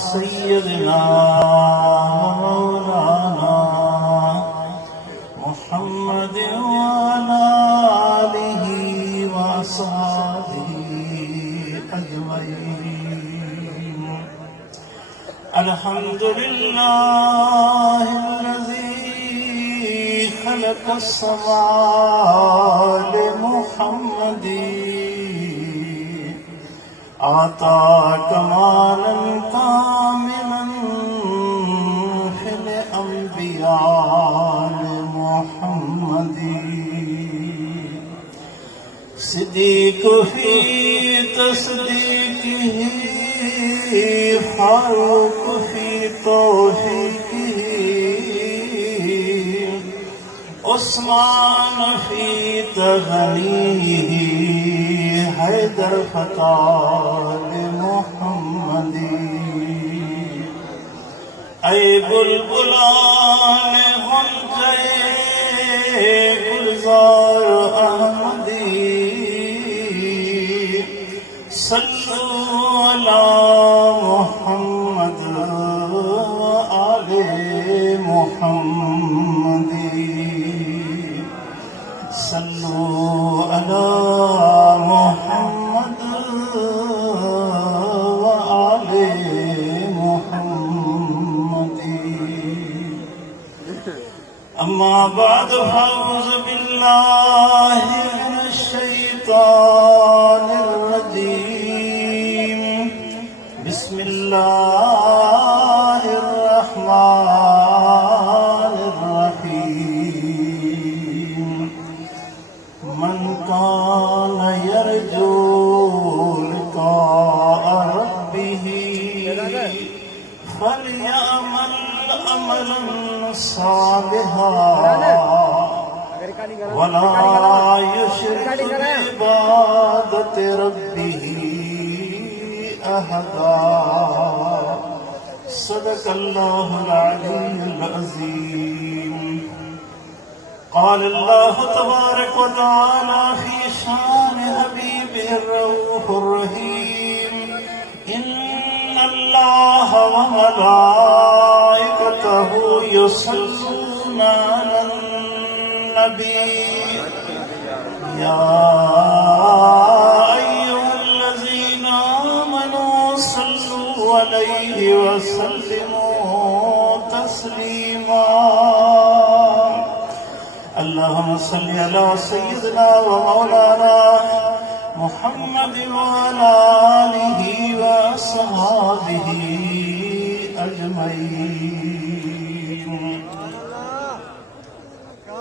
सय्यदना मौलाना मुहम्मद व अला आलिहि व अस्हाबिहि अजमईन। अल्हम्दुलिल्लाहिल्लज़ी खलक़ अस्समाअ लिमुहम्मदी आता कमालन कामिलन फिल अंबिया मुहम्मदी। सिद्दीक फी तस्दीक़िही फारूक फी तौफ़ीक़िही उस्मान फी तग़नीही हैदर फ़ताह मुहम्मदी। ऐ बुलबुलान गुंजे गुलजार अहमदी सल्लु अला मुहम्मद व आले मुहम्मदी सल्लु अला मुहम्मद व आले मुहम्मदी। अम्मा बाद फ़अऊज़ु बिल्लाहि मिनश शैतानिर रजीम। बिस्मिल्लाहिर रहमानिर रहीम। मन कान यरजू लिक़ाअ रब्बिही फलयअमल अमलन सालिहा वला युश्रिक बिइबादति रब्बिही अहदा। सदक़ल्लाहुल अलीयुल अज़ीम। क़ाल अल्लाहु तबारक व तआला फ़ी शान हबीबिहिर रऊफ़िर रहीम। इन्नल्लाह व मलाइकतहु युसल्लूना अलन नबी या अय्युहल्लज़ीना आमनू सल्लू अलैहि व सल्लिमू तस्लीमा। अल्लाहुम्मा सल्लि अला सय्यिदिना व मौलाना मुहम्मद व अला आलिहि व अस्हाबिहि अजमईन।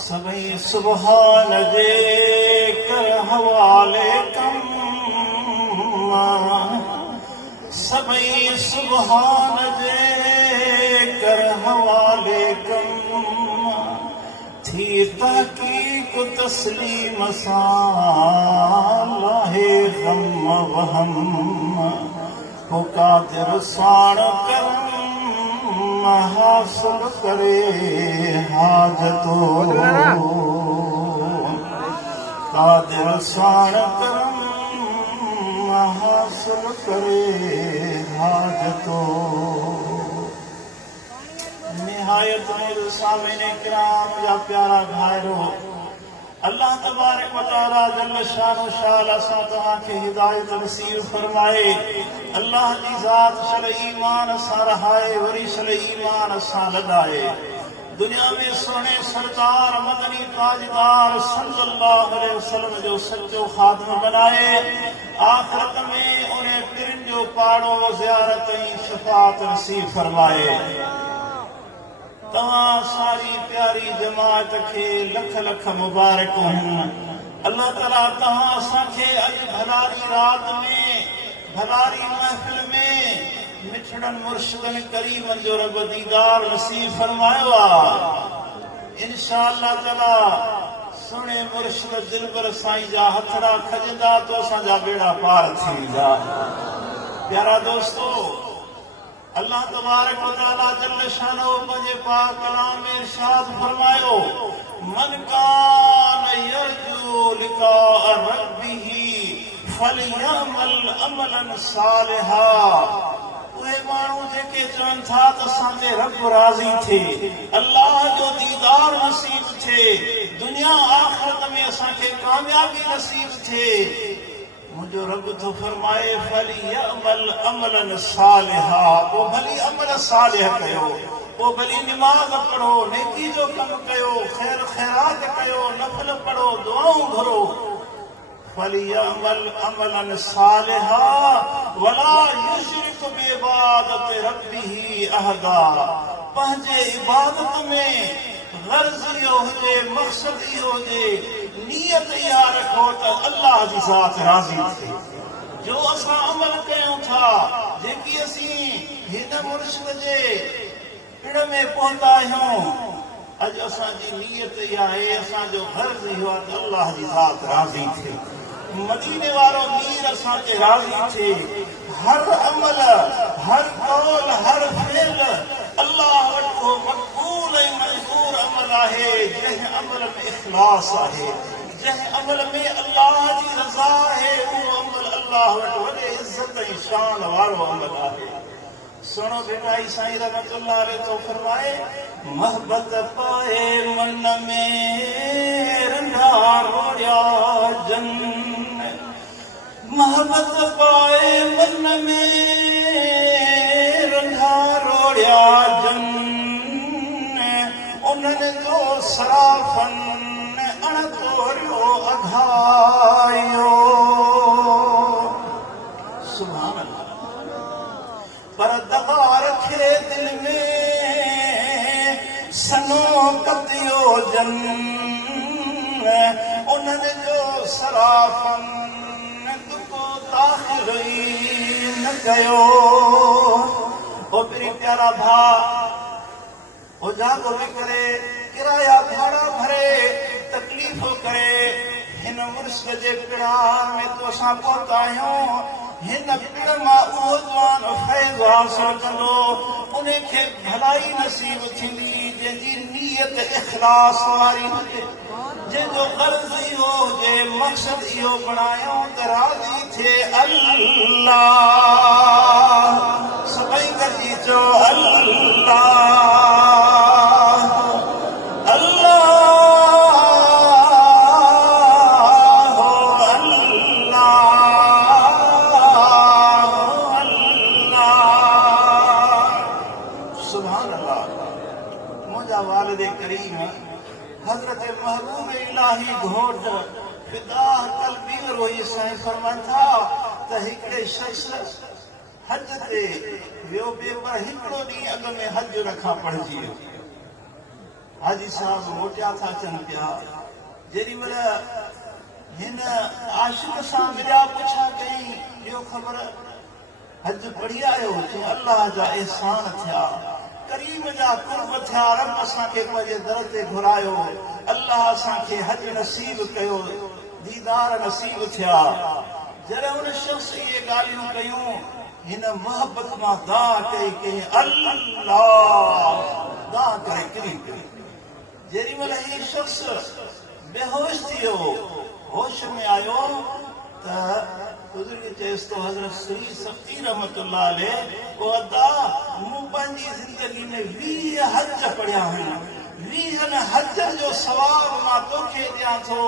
सभई सुभान दे कर हवाले कम, सभई सुभान दे कर हवाले कम। थी तहकीक तस्लीम सां लाहे गम वहम हो कादिर साण करम हासिल करे हाजतो। कादिर साण करम हासिल करे हाजतो। निहायत सामिन किराम या प्यारा भाइरो, अल्लाह तबारक व तआला जल्ल शानो शाल असां तव्हांखे हिदायत नसीब फरमाए। अल्लाह जी ज़ात शल ईमान सां रहाए वरी शल ईमान सां लॻाए। दुनिया में सोने सरदार मदनी ताजदार सल्लल्लाहु अलैहि वसल्लम जो सच्चो खादिम बनाए। आखिरत में उन्हें पिरन जो पाड़ो ज़ियारत ऐं शफ़ाअत नसीब फरमाए। तव्हां सारी प्यारी जमात खे लख लख मुबारकूं। अल्लाह ताला तव्हां असांखे अॼु भलारी रात में भलारी महफ़िल में मिठड़न मुर्शिदन करीमन जो रब दीदार नसीब फरमायो आहे। इंशाअल्लाह ताला सुहिणे मुर्शिद दिलबर साईं जा हथड़ा खजंदा तो असांजा बेड़ा पार थींदा। प्यारा दोस्तो, अल्लाह तबारक व तआला जल्ल शानो पंहिंजे पाक कलाम में इरशाद फरमायो, मन कान यरजू लिक़ाअ रब्बिही फलयअमल अमलन सालिहा। उहे माण्हू जेके चवनि था त असांजे रब राज़ी थिए, अल्लाह जो दीदार नसीब थिए, दुनिया आख़िरत में असांखे कामयाबी नसीब थिए। मुंहिंजो रब थो फरमाए फलियअमल अमलन सालिहा, पोइ भली अमल सालिह कयो, पोइ भली निमाज़ पढ़ो, नेकी जो कमु कयो, ख़ैर ख़ैरात कयो, नफ़िल पढ़ो, दुआऊं घुरो। फलियअमल अमलन सालिहा वला युशरिक बिइबादत रब्बिही अहदा, पंहिंजे इबादत में गर्ज़ इहो हुजे, मक़सद इहो हुजे, नियत इहा रखो त अल्लाह जी ज़ात राज़ी थिए। जो असां अमल कयूं था, जेकी असीं हिन मुर्शिद जे पिण में पहुता आहियूं, अॼु असांजी नियत इहा आहे, असांजो गर्ज़ इहो आहे त अल्लाह जी ज़ात राज़ी थिए, मदीने वारो मीर असांखे राज़ी थिए। हर अमल, हर कौल, हर फेल अल्लाह वटि उहो मक़बूल ऐं मंज़ूर अमल आहे, जंहिं अमल में इख़लास आहे, जंहिं अमल में अल्लाह जी रज़ा आहे, उहो अमल अल्लाह वटि वॾे इज़त ऐं शान वारो अमल आहे। सुनो बेटा, साईं रहमतुल्लाह अलैह तो फरमाए, मोहबत पाए मन में रंधा रोड़िया जन, मोहबत पाए मन में रंधा रोड़िया जन, उन्हनि जो सराफन अणतोड़ियो अघायो। सुभान अल्लाह। पर दगा रखे दिल में सनो कतियो जन, उन्हनि जो सराफन न कयो। ओ मेरी प्यारा भा, ओ जागो भी करे, किराया भाड़ा भरे, तकलीफ़ करे, हिन मुर्शिद जे पिड़ा में तो असां पहुता आहियूं। हिन पिड़ मां उहो जवान फैज़ हासिल कंदो, उनखे भलाई नसीब थींदी जंहिंजी नियत इख़लास वारी हुजे, जंहिंजो गर्ज़ इहो हुजे, मक़सद इहो बणायूं त राज़ी थिए अल्लाह। सभई गॾिजी चओ अल्लाह अल्लाह अल्लाह। सुभान अल्लाह। मुंहिंजा वालिद करीम हज़रत महबूब इलाही घोट फिदा कल्बी रोही साईं फरमाइनि था त हिकिड़े शख़्स हज ते वियो पियो, पर हिकिड़ो ॾींहुं अॻ में हज रखा पढ़जी वियो। हाजी साहब मोटिया था अचनि पिया, जेॾी महिल हिन आशिक़ सां मिलिया, पुछा कई, ॿियो ख़बर हज पढ़ी आयो? चयो अल्लाह जा एहसान थिया, करीम जा कुर्ब थिया, रब असांखे पंहिंजे दर ते घुरायो, अल्लाह असांखे हज नसीब कयो, दीदार नसीब थिया। जॾहिं उन शख़्स इहे ॻाल्हियूं कयूं, हिन मोहबत मां दाह कई कई अल्लाह, दाह करे किरी पई। जेॾी महिल हीउ शख़्स बेहोश थी वियो, होश में आयो त बुजुर्ग चएसि तो हज़रत श्री सफ़ी रहमतुल्लाह अलैह, ओ अदा मूं पंहिंजी ज़िंदगी में 20 हज पढ़िया आहिनि, 20 हज जो सवाब मां तोखे ॾियां थो,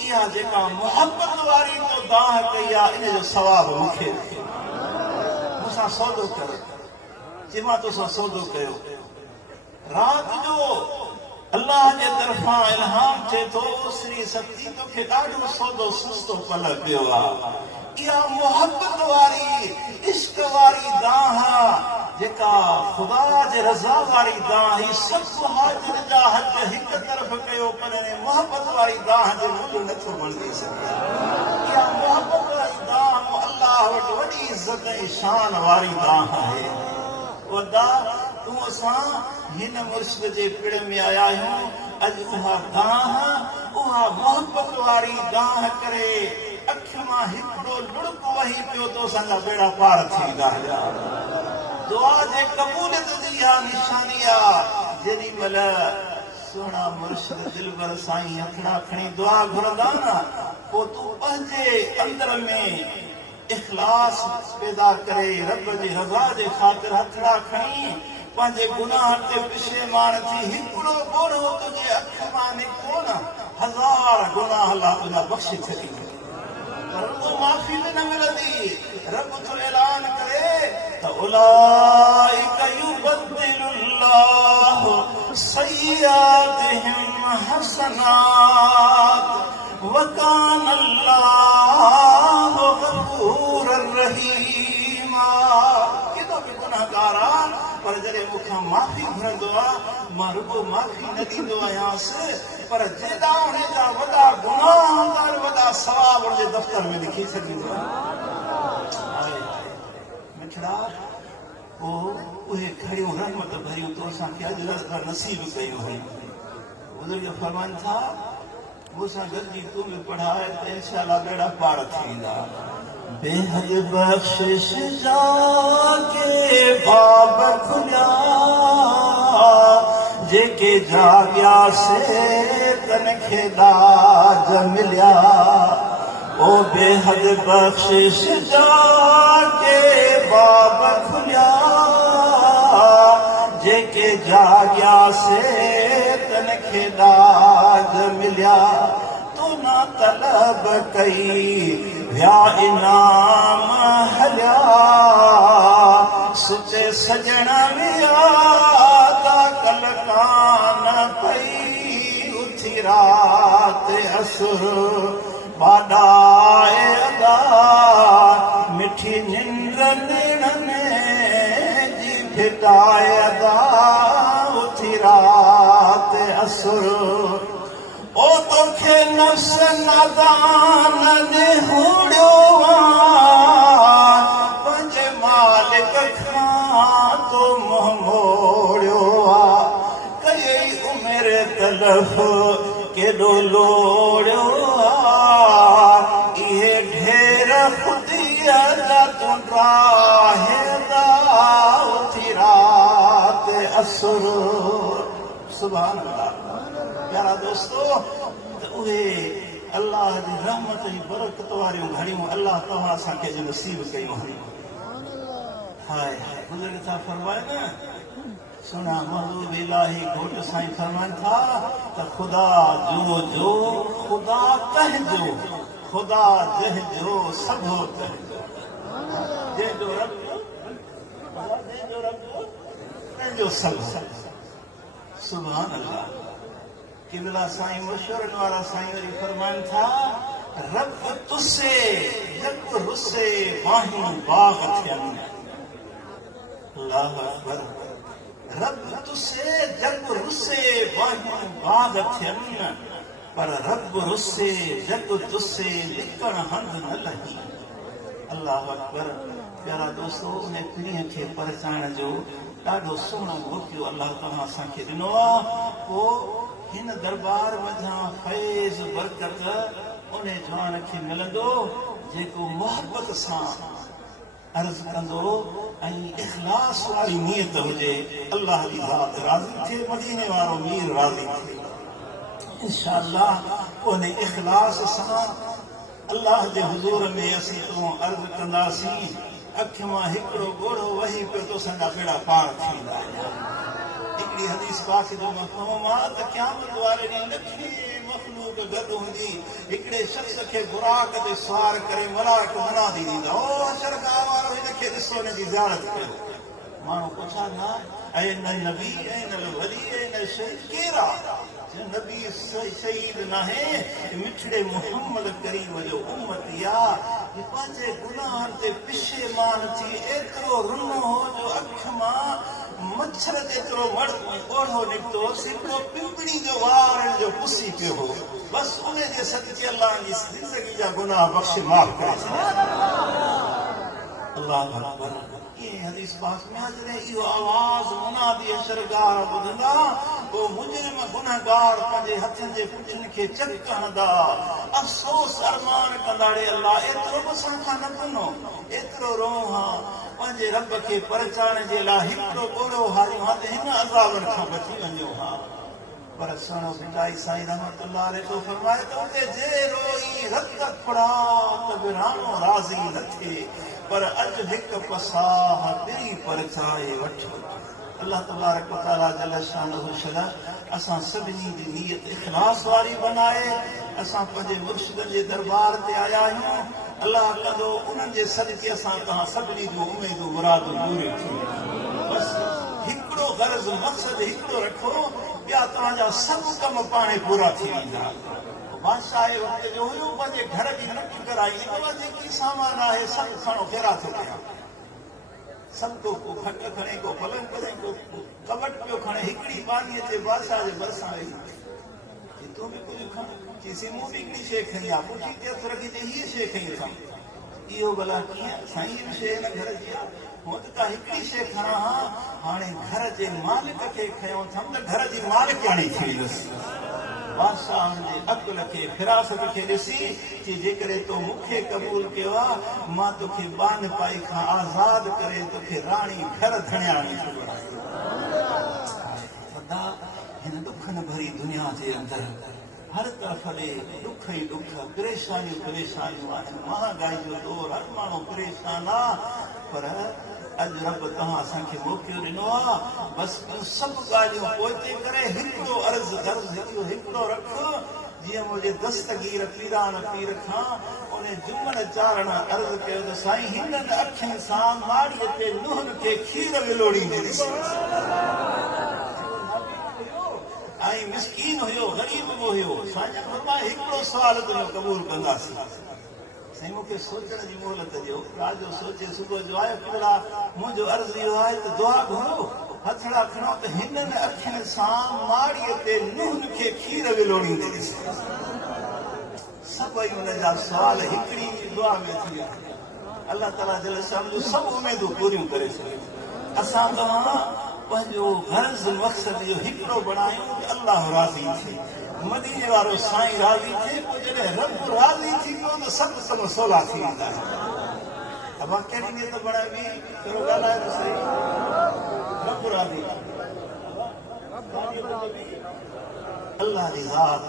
इहा जेका मोहबत वारी तो दाह कई आहे, इन जो सवाब मूंखे मूंसां सौदो कर। चई मां तोसां सौदो कयो। राति जो अल्लाह जे तरफ़ां इल्हाम थिए थो, श्री सफ़ी तोखे ॾाढो सौदो सस्तो पल पियो आहे। इहा मोहबत वारी, इश्क वारी दाह, जेका ख़ुदा जे रज़ा वारी दाह, ही सभु हाजिर जा हज हिकु तरफ़ कयो, पर मोहबत वारी दाह जो मुल्ह नथो बणिजी सघे। इहा मोहबत वारी दाह अल्लाह वटि वॾी इज़त ऐं शान वारी दाह आहे। वॾा तूं असां हिन मुर्शिद जे पिड़ में आया आहियूं, अॼु उहा दाह, उहा मोहबत वारी दाह करे अखि मां हिकिड़ो लुड़क वही पियो तो असांजा बेड़ा पार थी वेंदा। दुआ जे क़बूलियत जी इहा निशानी आहे। जेॾी महिल सुहिणा मुर्शिद दिलबर साईं अखड़ा खणी दुआ घुरंदा न, पोइ तूं पंहिंजे अंदर में इख़लास पैदा करे रब जी रज़ा जे ख़ातिर हथड़ा खणी पंहिंजे गुनाह ते पिशेमान थी हिकिड़ो ॻोढ़ो तुंहिंजे अख मां निकितो न 1000 गुनाह अलाह तुंहिंजा बख़्शे छॾींदो पर को माफ़ी बि न मिलंदी रब थो ऐलान करे त उलाइक युबद्दिलुल्लाहु सय्यातिहिम हसनात वकान अल्लाहु गफूरर रहीमा केॾो बि गुनाहगार आहे पर जॾहिं मूंखां माफ़ी घुरंदो आहे मां रुॻो माफ़ी न ॾींदो आहियांसि पर जेॾा उन जा वॾा गुनाह हूंदा वॾा सवाब उनजे दफ़्तर में लिखी छॾींदो आहे मिठड़ा उहे खड़ियूं रहमत भरियूं तो असांखे अॼु नसीब कयूं हुयूं बुज़ुर्ग फरमाइनि था मूंसां गॾिजी तूं बि पढ़ाए त इंशाअल्लाह बेड़ा पार थी वेंदा बेहद बख़्शिश जाके बाब खुलिया जेके जाॻिया से तन खे दाज मिलिया ओ बेहद बख़्शिश जाके बाब खुलिया जेके जाॻिया से तन खे दाज मिलिया तो ना तलब कई विया इनाम हलिया सुचे सजण विया कल कान पई उथी रात असुर बाॾाए अदा मिठी निंड नेणने जी फिटाए अदा उथी रात असुर ओ तोखे नफ्स नादान ने हुड़ियो पंहिंजे मालिक खां तो मुंह मोड़ियो कई उमिरि तलफ़ केॾो लोड़ियो इहे ढेर ख़ुदीअ जा तूं ड्राहेंदा उथी रात असुर सुभान अल्लाह प्यारा दोस्तो त उहे अल्लाह जी रहमत जी बरकत वारियूं घड़ियूं अल्लाह तव्हां असांखे जो नसीब कयूं हुयूं हाय गुज़र था फरमाए न सुना महबूब इलाही घोट साईं फरमाइनि था त ख़ुदा जो ख़ुदा कहजो ख़ुदा जंहिंजो सभो तंहिंजो जंहिंजो रब तंहिंजो सभु सुभान अल्लाह किबला साईं मशहूरनि वारा साईं वरी फरमाइनि था रब तुसे जग रुसे बाहियूं बाग़ थियनि अल्लाह अकबर रब तुसे जग रुसे बाहियूं बाग़ थियनि पर रब रुसे जग तुसे लिकण हंध न लही अल्लाह अकबर प्यारा दोस्तो उन पीढ़ीअ खे पहचान जो ॾाढो सुहिणो मौक़ो अल्लाह तव्हां असांखे ॾिनो आहे पोइ हिन दरबार मथां फैज़ बरकत उन जवान खे मिलंदो जेको मोहबत सां अर्ज़ कंदो ऐं इख़लास वारी नियत हुजे अल्लाह जी ज़ात राज़ी थिए मदीने वारो मीर राज़ी थिए इंशाअल्लाह उन इख़लास सां अल्लाह जे हुज़ूर में असीं तूं अर्ज़ कंदासीं अख मां हिकिड़ो ॻोढ़ो वही पियो तो असांजा बेड़ा पार थींदा हिकिड़ी हदीस पाक जो मफ़हूम आहे त क़यामत वारे ॾींहुं लखे मख़लूक गॾु हूंदी हिकिड़े शख़्स खे बुराक ते सवार करे मलाइक मुनादी ॾींदा ओ हशरगाह वारो हिनखे ॾिसो हिन जी ज़ियारत कयो माण्हू पुछंदा ऐं न नबी ऐं न वली ऐं न शहीद केरु आहे नबी शहीद नाहे मिठड़े मोहम्मद करीम जो उम्मती आहे पंहिंजे गुनाहनि ते पिशेमान थी एतिरो रुनो हो जो अख मां मच्छर जेतिरो ॻोढ़ो निकितो सिधो पिंपड़ी जो वारनि जो पुसी पियो हो बसि उन जे सदके अल्लाह जी ज़िंदगी जा गुनाह बख़्श माफ़ करे छॾिया अल्लाह अकबर हदीस पाक में जॾहिं इहो आवाज़ मुनादी शरगाह ॿुधंदा पोइ मुजरिम गुनहगार पंहिंजे हथनि जे पुठियुनि खे चक हणंदा अफ़सोस अरमान कंदाड़े अल्लाह एतिरो बि असांखां न ॾिनो एतिरो रोह आहे पंहिंजे रब खे परचाइण जे लाइ हिकिड़ो ॻोढ़ो हारियूं हा त हिन अज़ाबनि खां बची वञो हा पर सुनो बिटाई साईं रहमतुल्लाह अलैह तो फरमाए तो के जे रोई रत पड़ा तो बिरानो राज़ी न थे पर अज हिक पसाह दिली पर चाहे वठ। अल्लाह तबारक व तआला जल शानहु शला असां सभिनी जी नियत इखलास वारी बनाए। असां पंहिंजे मुर्शिद जे दरबार ते आया आहियूं। अल्लाह कंदो उन्हनि जे सदके असां तव्हां सभिनी जूं उमेदूं मुरादूं पूरियूं थियूं। बस हिकिड़ो गर्ज़ मक़सद हिकिड़ो रखो, ॿिया तव्हांजा सभु कम पाणे पूरा थी वेंदा। बादशाह वक़्त जो हुयो पंहिंजे घर जी नकी कराई, जेकी सामान आहे सभु खणो फेरा थो कयां। सब को खट खणे, को पलंग खणे, को कबट पियो खणे, हिकिड़ी बानी अचे बादशाह जे भरिसां वेही तूं बि कुझु खण चईसि मूं बि हिकिड़ी शइ खणी आहे। पुछी ते हथ रखी चई हीअ शइ खणी अथां। इहो भला कीअं? साईं हीअ शइ हिन घर जी आहे। हूअं त का हिकिड़ी शइ खणां हा, हाणे घर जे मालिक खे खयों अथमि त घर जी मालिकाणी थी वेंदसि। बादशाह जे अकुल खे फिरासत खे ॾिसी कि जेकॾहिं तो मूंखे क़बूल कयो आहे, मां तोखे बान पाई खां आज़ाद करे तोखे राणी घर धणियाणी हिन ॾुखनि भरी दुनिया जे अंदरि हर तरफ़ ॾे ॾुख ई ॾुख, परेशानियूं परेशानियूं आहिनि। महांगाई जो दौर, हर माण्हू परेशान आहे। पर अॼु रब तव्हां असांखे मौक़ो ॾिनो आहे। बसि सभु ॻाल्हियूं पोइते करे हिकिड़ो अर्ज़ु हिकिड़ो रख। जीअं मुंहिंजे दस्तगीर पीरान पीर खां उन जुमन चारण अर्ज़ु कयो त साईं हिननि अखियुनि सां माड़ीअ ते नुंहनि खे खीर विलोड़ींदे ऐं मिसकीन हुयो, ग़रीब बि हुयो। साईं फरमाए हिकिड़ो सुवाल तुंहिंजो क़बूल कंदासीं। साईं मूंखे सोचण जी मोहलत ॾियो। रात जो सोचे सुबुह जो आयो किबला मुंहिंजो अर्ज़ु इहो आहे त दुआ घुरो, हथड़ा खणो त हिननि अखियुनि सां माड़ीअ ते नुंहनि खे खीर विलोड़ींदे ॾिसो। सभई हुन जा सुवाल हिकिड़ी दुआ में थी विया। अल्लाह ताला जल शान सभु उमेदूं पूरियूं करे सघे। असां तव्हां पंहिंजो गर्ज़ मक़सद इहो हिकिड़ो बणायूं कि अल्लाह राज़ी थिए, मदीने वारो साईं राज़ी थिए। पोइ जॾहिं रब राज़ी थी वियो त सभु कम सवला थी वेंदा। अब कहिड़ी नियत बणाइबी थोरो ॻाल्हाए त सही। रब राज़ी, अल्लाह जी ज़ात,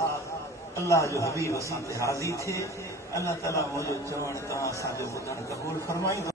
अल्लाह जो हबीब असां ते राज़ी थिए। अल्लाह ताला मुंहिंजो चवणु तव्हां असांजो ॿुधणु क़बूल फरमाईंदो।